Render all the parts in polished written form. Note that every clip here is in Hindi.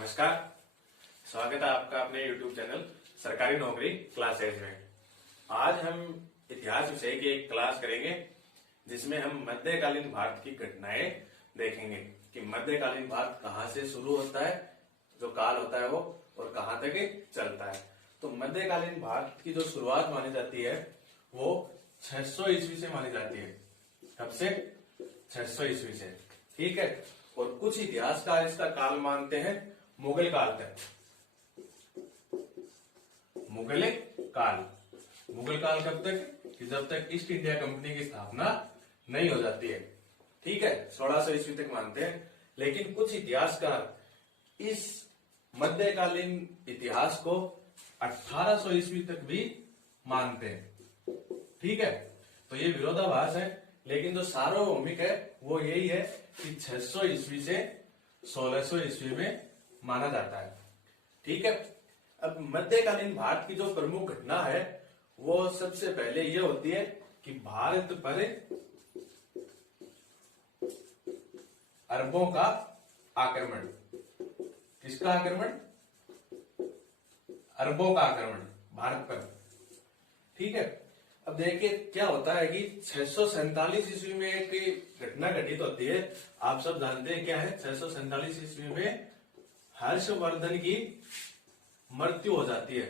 नमस्कार, स्वागत है आपका अपने YouTube चैनल सरकारी नौकरी क्लास एज में। आज हम इतिहास विषय की एक क्लास करेंगे जिसमें हम मध्यकालीन भारत की घटनाएं देखेंगे कि मध्यकालीन भारत कहाँ से शुरू होता है, जो काल होता है वो, और कहाँ तक चलता है। तो मध्यकालीन भारत की जो शुरुआत मानी जाती है वो 600 ईस्वी से मानी जाती है। कब से? 600 ईस्वी से। ठीक है। और कुछ इतिहासकार इसका काल मानते हैं मुगल काल तक। मुगल काल कब तक? कि जब तक ईस्ट इंडिया कंपनी की स्थापना नहीं हो जाती है। ठीक है, 1600 ईस्वी तक मानते हैं। लेकिन कुछ इतिहासकार इस मध्यकालीन इतिहास को 1800 ईस्वी तक भी मानते हैं। ठीक है, तो ये विरोधाभास है, लेकिन जो सार्वभौमिक है वो यही है कि 600 ईस्वी से 1600 ईस्वी में माना जाता है। ठीक है। अब मध्यकालीन भारत की जो प्रमुख घटना है वो सबसे पहले ये होती है कि भारत पर अरबों का आक्रमण। किसका आक्रमण? अरबों का आक्रमण भारत पर। ठीक है। अब देखिए क्या होता है कि 647 ईस्वी में एक घटना घटित होती है। आप सब जानते हैं क्या है? 647 ईस्वी में हर्षवर्धन की मृत्यु हो जाती है।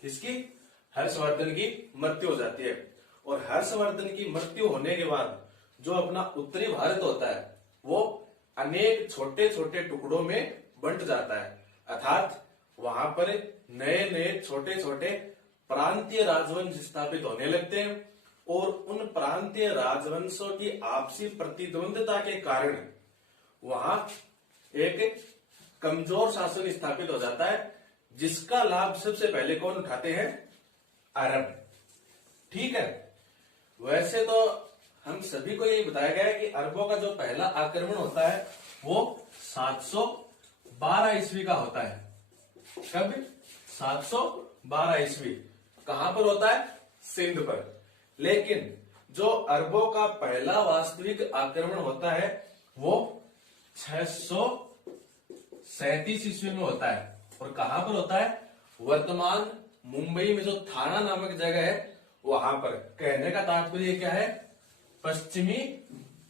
किसकी? हर्षवर्धन की मृत्यु हो जाती है। और हर्षवर्धन की मृत्यु होने के बाद जो अपना उत्तरी भारत होता है वो अनेक छोटे छोटे टुकड़ों में बंट जाता है। अर्थात वहां पर नए नए छोटे छोटे प्रांतीय राजवंश स्थापित होने लगते हैं और उन प्रांतीय राजवंशों की आपसी प्रतिद्वंदता के कारण वहां एक कमजोर शासन स्थापित हो जाता है, जिसका लाभ सबसे पहले कौन उठाते हैं? अरब। ठीक है। वैसे तो हम सभी को ये बताया गया है कि अरबों का जो पहला आक्रमण होता है वो 712 ईस्वी का होता है। कब? 712 ईस्वी। कहां पर होता है? सिंध पर। लेकिन जो अरबों का पहला वास्तविक आक्रमण होता है वो 637 ईस्वी में होता है। और कहां पर होता है? वर्तमान मुंबई में जो थाना नामक जगह है वहां पर। कहने का तात्पर्य क्या है? पश्चिमी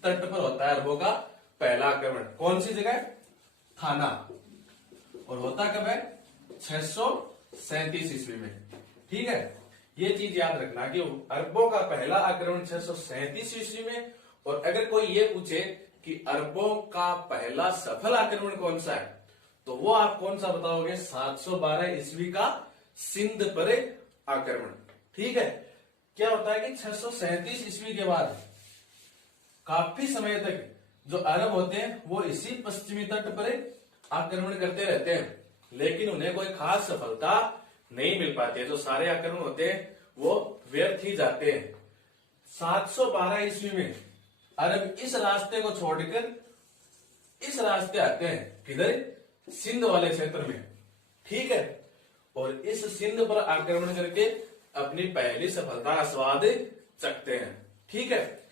तट पर होता है अरबों का पहला आक्रमण। कौन सी जगह? थाना। और होता कब है? 637 ईस्वी में। ठीक है। ये चीज याद रखना कि अरबों का पहला आक्रमण 637 ईस्वी में। और अगर कोई ये पूछे कि अरबों का पहला सफल आक्रमण कौन सा है, तो वो आप कौन सा बताओगे? 712 ईस्वी का सिंध पर आक्रमण। ठीक है। क्या होता है कि 637 ईस्वी के बाद काफी समय तक जो अरब होते हैं वो इसी पश्चिमी तट पर आक्रमण करते रहते हैं, लेकिन उन्हें कोई खास सफलता नहीं मिल पाती है। जो सारे आक्रमण होते हैं वो व्यर्थ ही जाते हैं। 712 ईस्वी में अरब इस रास्ते को छोड़कर इस रास्ते आते हैं। किधर? सिंध वाले क्षेत्र में। ठीक है। और इस सिंध पर आक्रमण करके अपनी पहली सफलता का स्वाद चखते हैं। ठीक है।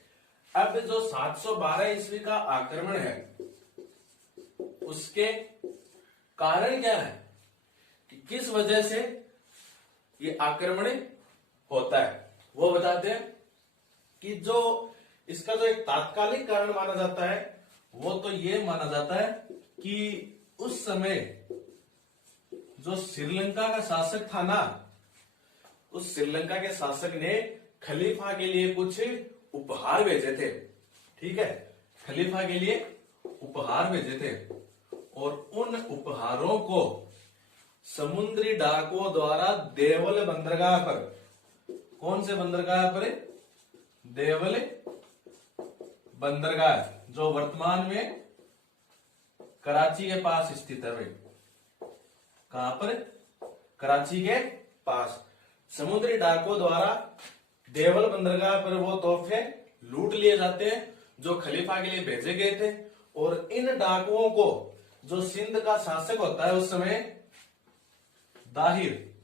अब जो 712 ईस्वी का आक्रमण है उसके कारण क्या है कि किस वजह से ये आक्रमण होता है, वो बताते हैं। कि जो इसका जो एक तात्कालिक कारण माना जाता है वो तो ये माना जाता है कि उस समय जो श्रीलंका का शासक था ना, उस श्रीलंका के शासक ने खलीफा के लिए कुछ उपहार भेजे थे। ठीक है। खलीफा के लिए उपहार भेजे थे और उन उपहारों को समुद्री डाकुओं द्वारा देवल बंदरगाह पर, कौन से बंदरगाह पर? देवल बंदरगाह, जो वर्तमान में कराची के पास स्थित है। कहां पर? कराची के पास। समुद्री डाकुओं द्वारा देवल बंदरगाह पर वो तोहफे लूट लिए जाते हैं जो खलीफा के लिए भेजे गए थे। और इन डाकुओं को जो सिंध का शासक होता है उस समय, दाहिर,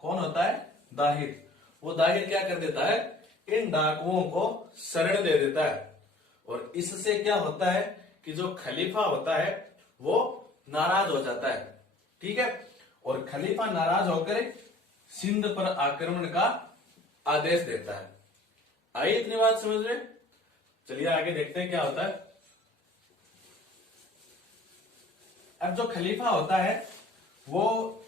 कौन होता है? दाहिर। वो दाहिर क्या कर देता है? इन डाकुओं को शरण दे देता है। और इससे क्या होता है कि जो खलीफा होता है वो नाराज हो जाता है। ठीक है, और खलीफा नाराज होकर सिंध पर आक्रमण का आदेश देता है। आई इतनी बात समझ में? चलिए आगे देखते हैं क्या होता है। अब जो खलीफा होता है वो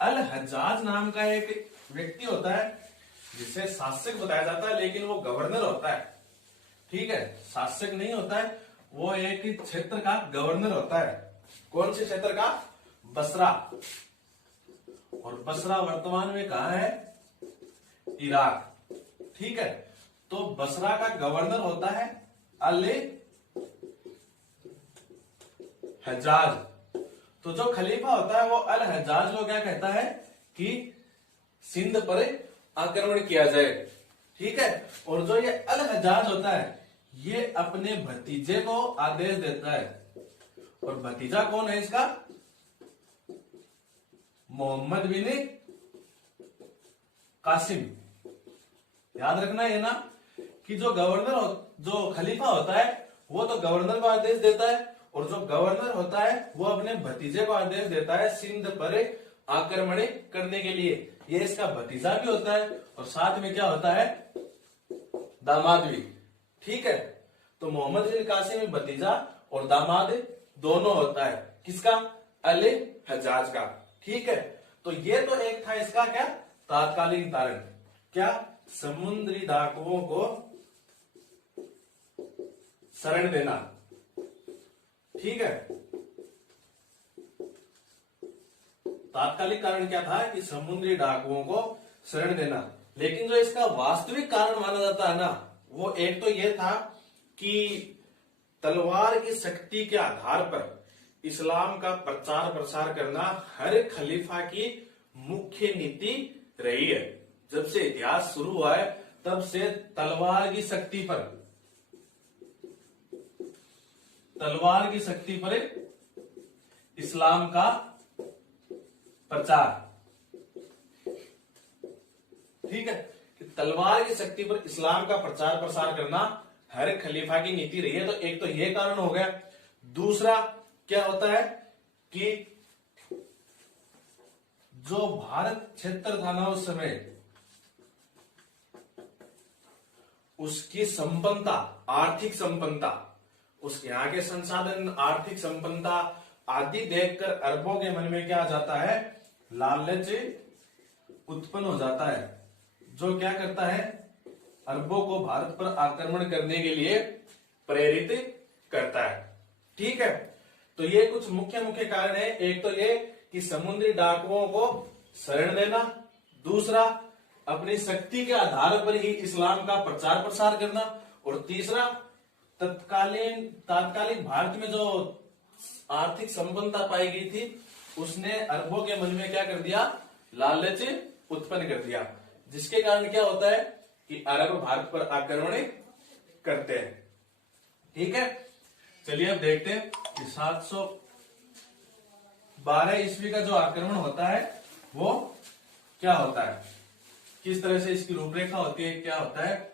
अल हज्जाज नाम का एक व्यक्ति होता है, जिसे शासक बताया जाता है, लेकिन वो गवर्नर होता है। ठीक है, शासक नहीं होता है, वो एक क्षेत्र का गवर्नर होता है। कौन से क्षेत्र का? बसरा। और बसरा वर्तमान में कहां है? इराक। ठीक है, तो बसरा का गवर्नर होता है अल हज्जाज। तो जो खलीफा होता है वो अल हज्जाज को क्या कहता है कि सिंध पर आक्रमण किया जाए। ठीक है, और जो ये अल हज्जाज होता है ये अपने भतीजे को आदेश देता है। और भतीजा कौन है इसका? मोहम्मद बिन कासिम। याद रखना है ना कि जो जो खलीफा होता है वो तो गवर्नर को आदेश देता है, और जो गवर्नर होता है वो अपने भतीजे को आदेश देता है सिंध पर आक्रमण करने के लिए। ये इसका भतीजा भी होता है और साथ में क्या होता है? दामाद भी। ठीक है, तो मोहम्मद बिन कासिम भतीजा और दामाद दोनों होता है। किसका? अल हज्जाज का। ठीक है, तो ये तो एक था इसका क्या? तात्कालिक कारण। क्या? समुद्री डाकुओं को शरण देना। ठीक है, तात्कालिक कारण क्या था कि समुद्री डाकुओं को शरण देना। लेकिन जो इसका वास्तविक कारण माना जाता है ना, वो एक तो ये था कि तलवार की शक्ति के आधार पर इस्लाम का प्रचार प्रसार करना हर खलीफा की मुख्य नीति रही है। जब से इतिहास शुरू हुआ है तब से तलवार की शक्ति पर इस्लाम का प्रचार। ठीक है, कि तलवार की शक्ति पर इस्लाम का प्रचार प्रसार करना हर खलीफा की नीति रही है। तो एक तो ये कारण हो गया। दूसरा क्या होता है कि जो भारत क्षेत्र था ना उस समय, उसकी संपन्नता, आर्थिक संपन्नता, उस यहाँ के संसाधन, आर्थिक संपन्नता आदि देखकर अरबों के मन में क्या आ जाता है? लालच उत्पन्न हो जाता है, जो क्या करता है? अरबों को भारत पर आक्रमण करने के लिए प्रेरित करता है। ठीक है, तो ये कुछ मुख्य मुख्य कारण है। एक तो ये कि समुद्री डाकुओं को शरण देना, दूसरा अपनी शक्ति के आधार पर ही इस्लाम का प्रचार प्रसार करना, और तीसरा तात्कालिक भारत में जो आर्थिक संपन्नता पाई गई थी उसने अरबों के मन में क्या कर दिया? लालच उत्पन्न कर दिया, जिसके कारण क्या होता है कि अरब भारत पर आक्रमण करते हैं। ठीक है, चलिए अब देखते हैं कि 712 ईस्वी का जो आक्रमण होता है वो क्या होता है, किस तरह से इसकी रूपरेखा होती है, क्या होता है।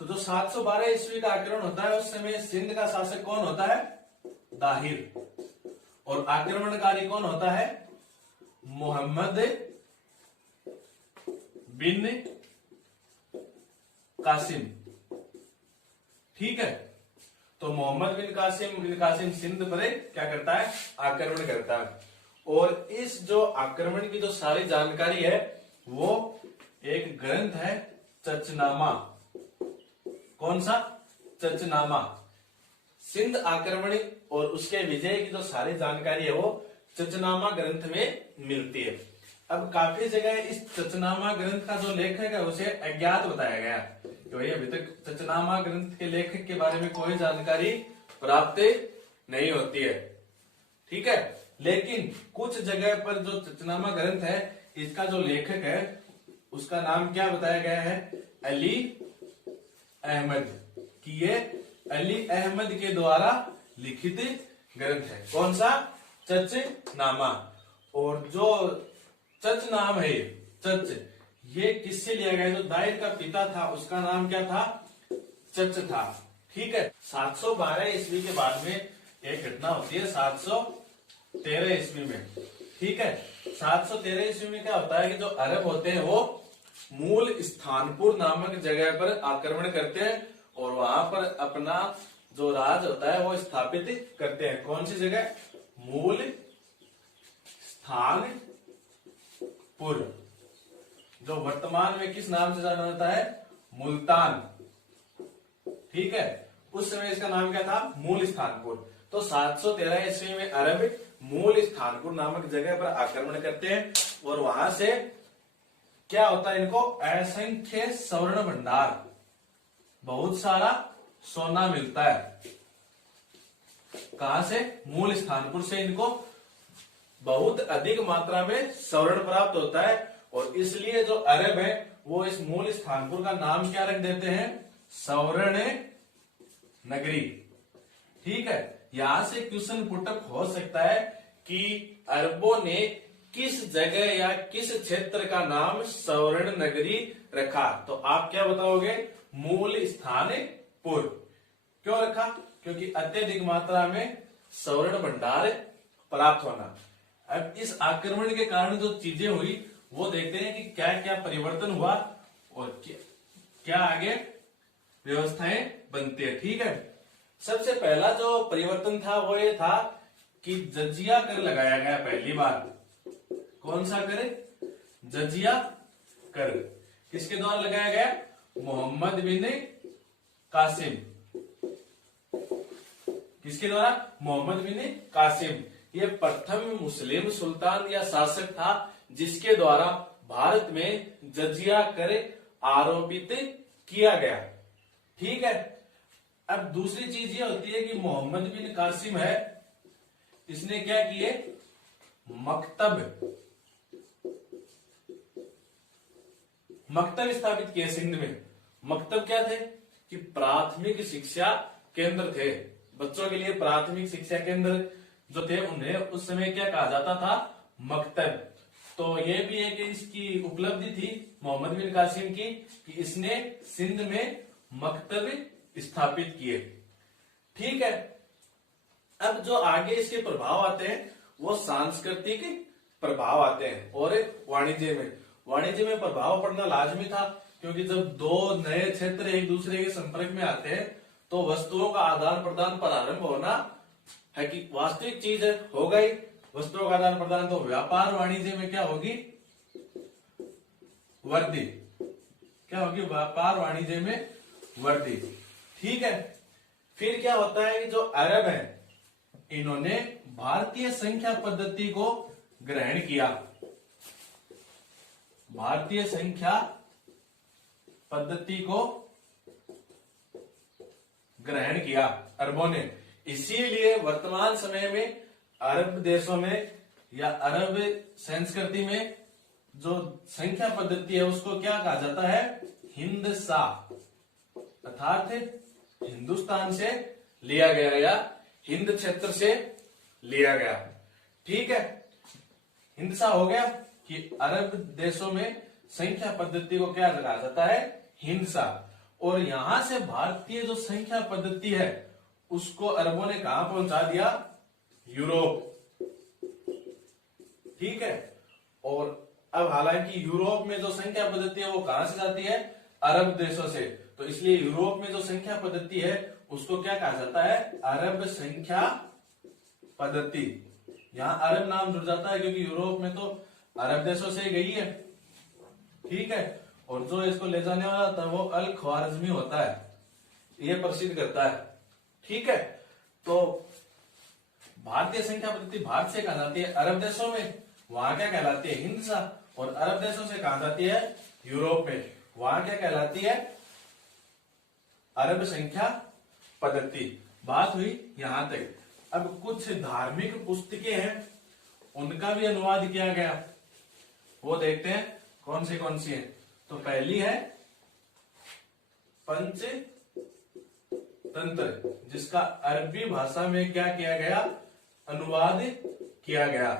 तो जो 712 ईस्वी का आक्रमण होता है उस समय सिंध का शासक कौन होता है? दाहिर। और आक्रमणकारी कौन होता है? मोहम्मद बिन कासिम। ठीक है, तो मोहम्मद बिन कासिम सिंध पर क्या करता है? आक्रमण करता है। और इस जो आक्रमण की जो सारी जानकारी है वो एक ग्रंथ है, चचनामा। कौन सा? चचनामा। सिंध आक्रमण और उसके विजय की जो सारी जानकारी है वो चचनामा ग्रंथ में मिलती है। अब काफी जगह इस चचनामा ग्रंथ का जो लेखक है उसे अज्ञात बताया गया कि भाई अभी तक चचनामा ग्रंथ के लेखक के बारे में कोई जानकारी प्राप्त नहीं होती है। ठीक है, लेकिन कुछ जगह पर जो चचनामा ग्रंथ है इसका जो लेखक है उसका नाम क्या बताया गया है? अली अहमद। कि ये अली अहमद के द्वारा लिखित ग्रंथ है। कौन सा? चचनामा। और जो चच नाम है, चच, ये किससे लिया गया? जो दाहिर का पिता था उसका नाम क्या था? चच था। ठीक है, 712 ईस्वी के बाद में एक घटना होती है 713 ईस्वी में। ठीक है, 713 ईस्वी में क्या होता है कि जो अरब होते हैं वो मूल स्थानपुर नामक जगह पर आक्रमण करते हैं और वहां पर अपना जो राज होता है वो स्थापित करते हैं। कौन सी जगह? मूल स्थानपुर, जो वर्तमान में किस नाम से जाना जाता है? मुल्तान। ठीक है, उस समय इसका नाम क्या था? मूल स्थानपुर। तो 713 ईस्वी में अरब मूल स्थानपुर नामक जगह पर आक्रमण करते हैं और वहां से क्या होता है? इनको असंख्य स्वर्ण भंडार, बहुत सारा सोना मिलता है। कहां से? मूल स्थानपुर से इनको बहुत अधिक मात्रा में स्वर्ण प्राप्त होता है और इसलिए जो अरब है वो इस मूल स्थानपुर का नाम क्या रख देते हैं? स्वर्ण नगरी। ठीक है, यहां से क्वेश्चन पुटअप हो सकता है कि अरबों ने किस जगह या किस क्षेत्र का नाम स्वर्ण नगरी रखा? तो आप क्या बताओगे? मूल स्थानपुर। क्यों रखा? क्योंकि अत्यधिक मात्रा में स्वर्ण भंडार प्राप्त होना। अब इस आक्रमण के कारण जो चीजें हुई वो देखते हैं कि क्या क्या परिवर्तन हुआ और क्या आगे व्यवस्थाएं बनती है। ठीक है, सबसे पहला जो परिवर्तन था वो ये था कि जजिया कर लगाया गया पहली बार। कौन सा कर? जजिया कर। किसके द्वारा लगाया गया? मोहम्मद बिन कासिम। किसके द्वारा? मोहम्मद बिन कासिम। ये प्रथम मुस्लिम सुल्तान या शासक था जिसके द्वारा भारत में जजिया कर आरोपित किया गया। ठीक है, अब दूसरी चीज ये होती है कि मोहम्मद बिन कासिम है, इसने क्या किए? मकतब स्थापित किए सिंध में। मकतब क्या थे? कि प्राथमिक शिक्षा केंद्र थे। बच्चों के लिए प्राथमिक शिक्षा केंद्र जो थे उन्हें उस समय क्या कहा जाता था? मकतब। तो ये भी एक इसकी उपलब्धि थी मोहम्मद बिन कासिम की कि इसने सिंध में मकतब स्थापित किए। ठीक है, अब जो आगे इसके प्रभाव आते हैं वो सांस्कृतिक प्रभाव आते हैं और वाणिज्य में प्रभाव पड़ना लाजमी था, क्योंकि जब दो नए क्षेत्र एक दूसरे के संपर्क में आते हैं तो वस्तुओं का आदान प्रदान प्रारंभ होना है कि वास्तविक चीज है, होगा ही वस्तुओं का आदान प्रदान। तो व्यापार वाणिज्य में क्या होगी? वृद्धि। क्या होगी? व्यापार वाणिज्य में वृद्धि। ठीक है, फिर क्या होता है कि जो अरब है इन्होंने भारतीय संख्या पद्धति को ग्रहण किया। भारतीय संख्या पद्धति को ग्रहण किया अरबों ने। इसीलिए वर्तमान समय में अरब देशों में या अरब संस्कृति में जो संख्या पद्धति है उसको क्या कहा जाता है? हिंदसा, अर्थात हिंदुस्तान से लिया गया या हिंद क्षेत्र से लिया गया। ठीक है, हिंदसा हो गया कि अरब देशों में संख्या पद्धति को क्या कहा जाता है? हिंदसा। और यहां से भारतीय जो संख्या पद्धति है उसको अरबों ने कहां पहुंचा दिया? यूरोप। ठीक है, और अब हालांकि यूरोप में जो संख्या पद्धति है वो कहां से जाती है? अरब देशों से। तो इसलिए यूरोप में जो संख्या पद्धति है उसको क्या कहा जाता है? अरब संख्या पद्धति। यहां अरब नाम जुड़ जाता है क्योंकि यूरोप में तो अरब देशों से गई है। ठीक है, और जो इसको ले जाने वाला था वो अल ख्वारिज़मी होता है, ये प्रसिद्ध करता है। ठीक है, तो भारतीय संख्या पद्धति भारत से कहा जाती है अरब देशों में, वहां क्या कहलाती है? हिंदसा। और अरब देशों से कहा जाती है यूरोप में, वहां क्या कहलाती है? अरब संख्या पद्धति। बात हुई यहां तक। अब कुछ धार्मिक पुस्तकें हैं उनका भी अनुवाद किया गया, वो देखते हैं कौन सी है। तो पहली है पंचतंत्र, जिसका अरबी भाषा में क्या किया गया? अनुवाद किया गया।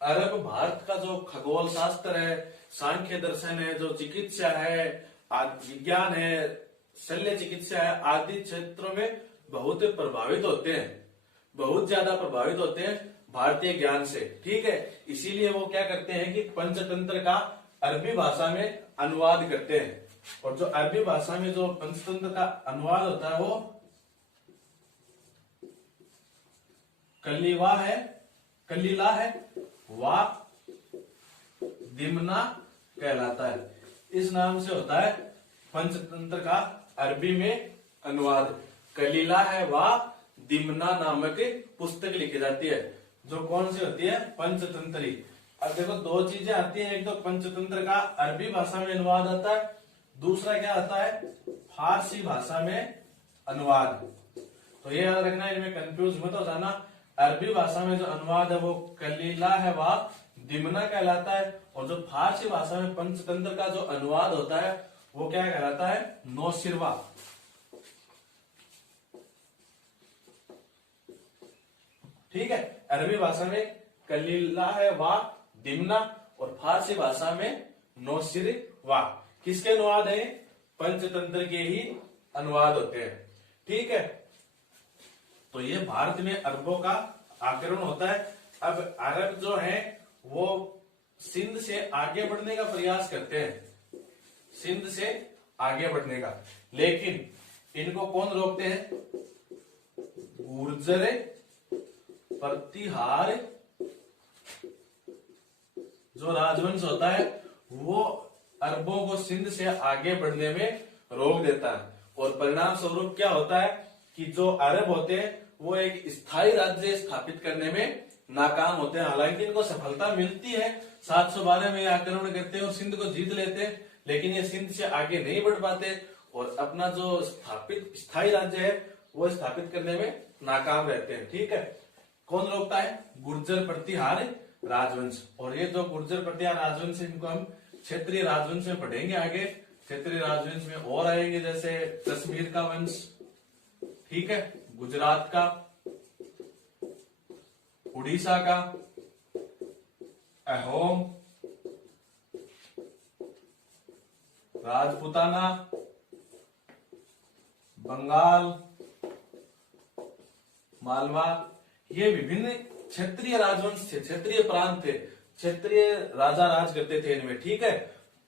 अरब भारत का जो खगोल शास्त्र है, सांख्य दर्शन है, जो चिकित्सा है, विज्ञान है, शल्य चिकित्सा है, आदि क्षेत्रों में बहुत प्रभावित होते हैं। बहुत ज्यादा प्रभावित होते हैं भारतीय ज्ञान से, ठीक है। इसीलिए वो क्या करते हैं कि पंचतंत्र का अरबी भाषा में अनुवाद करते हैं। और जो अरबी भाषा में जो पंचतंत्र का अनुवाद होता है वो कलीला है वा दिमना कहलाता है। इस नाम से होता है पंचतंत्र का अरबी में अनुवाद। कलीला है वा दिमना नामक पुस्तक लिखी जाती है, जो कौन सी होती है, पंचतंत्री। अब देखो दो चीजें आती हैं, एक तो पंचतंत्र का अरबी भाषा में अनुवाद आता है, दूसरा क्या आता है, फारसी भाषा में अनुवाद। तो ये याद रखना, इनमें कंफ्यूज मत हो जाना। अरबी भाषा में जो अनुवाद है वो कलीला है वा दिमना कहलाता है, और जो फारसी भाषा में पंचतंत्र का जो अनुवाद होता है वो क्या कहलाता है, नौशिरवा। ठीक है, अरबी भाषा में कलीला है वा दिमना और फारसी भाषा में नौशिरवा। किसके अनुवाद है, पंचतंत्र के ही अनुवाद होते हैं। ठीक है, तो ये भारत में अरबों का आक्रमण होता है। अब अरब जो है वो सिंध से आगे बढ़ने का प्रयास करते हैं, सिंध से आगे बढ़ने का, लेकिन इनको कौन रोकते हैं, गुर्जर प्रतिहार जो राजवंश होता है वो अरबों को सिंध से आगे बढ़ने में रोक देता है। और परिणाम स्वरूप क्या होता है कि जो अरब होते हैं वो एक स्थायी राज्य स्थापित करने में नाकाम होते हैं। हालांकि इनको सफलता मिलती है, 712 में आक्रमण करते हैं और सिंध को जीत लेते हैं, लेकिन ये सिंध से आगे नहीं बढ़ पाते और अपना जो स्थापित स्थायी राज्य है वो स्थापित करने में नाकाम रहते हैं। ठीक है, कौन रोकता है, गुर्जर प्रतिहार राजवंश। और ये जो गुर्जर प्रतिहार राजवंश, इनको हम क्षेत्रीय राजवंश में पढ़ेंगे आगे। क्षेत्रीय राजवंश में और आएंगे, जैसे कश्मीर का वंश, ठीक है, गुजरात का, उड़ीसा का, अहोम, राजपुताना, बंगाल, मालवा, ये विभिन्न क्षेत्रीय राजवंश थे, क्षेत्रीय प्रांत थे, क्षेत्रीय राजा राज करते थे इनमें। ठीक है,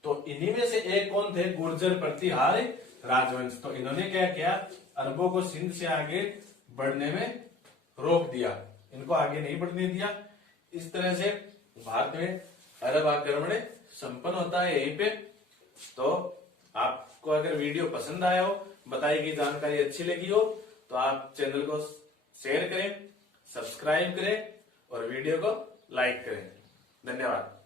तो इन्हीं में से एक कौन थे, गुर्जर प्रतिहार राजवंश। तो इन्होंने क्या किया, अरबों को सिंध से आगे बढ़ने में रोक दिया, इनको आगे नहीं बढ़ने दिया। इस तरह से भारत में अरब आक्रमण संपन्न होता है यहीं पे। तो आपको अगर वीडियो पसंद आया हो, बताई गई जानकारी अच्छी लगी हो, तो आप चैनल को शेयर करें, सब्सक्राइब करें और वीडियो को लाइक करें। धन्यवाद।